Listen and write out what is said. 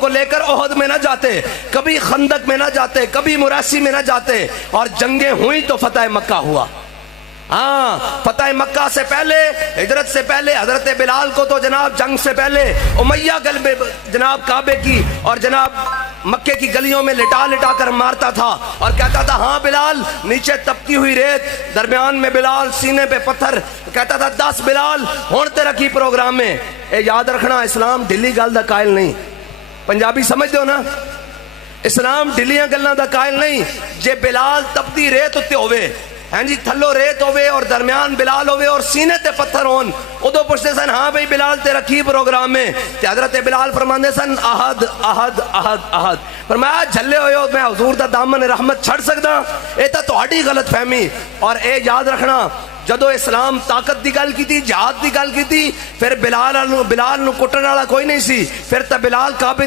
کو لے کر احد میں نہ جاتے، کبھی خندق میں نہ جاتے، کبھی مراسی میں نہ جاتے، اور جنگیں ہوئی تو فتح مکہ ہوا۔ ہاں، فتح مکہ سے پہلے، ہجرت سے پہلے حضرت بلال کو تو جناب جنگ سے پہلے امیہ قلب جناب کعبے کی اور جناب مکے کی گلیوں میں لٹا لٹا کر مارتا تھا اور کہتا تھا ہاں بلال، نیچے تپتی ہوئی ریت، درمیان میں بلال، سینے پہ پتھر، کہتا تھا 10 بلال ہون تیرا کی پروگرام میں۔ اے یاد رکھنا، اسلام ڈھلی گل دا قائل نہیں، پنجابی سمجھ دو نا، اسلام ڈھلیاں گلاں دا قائل نہیں۔ جے بلال تپتی ریت اتے ہوئے، ہاں جی تھلو ریت ہوئے اور درمیان بلال ہوئے اور سینے تے پتھر ہون، ادو پوچھتے سن ہاں بھئی بلال تیرا کی پروگرام میں؟ تے حضرت بلال فرماندے سن احد احد احد احد۔ فرمایا جھلے ہوئے ہو، میں حضور دا دامن رحمت چھڑ سکدا؟ اے تا تہاڈی غلط فہمی۔ اور اے یاد رکھنا، جدو اسلام طاقت دی گل کی تھی، جہاد دی گل کی تھی، پھر بلال نو کٹن والا کوئی نہیں سی، پھر تا بلال کعبے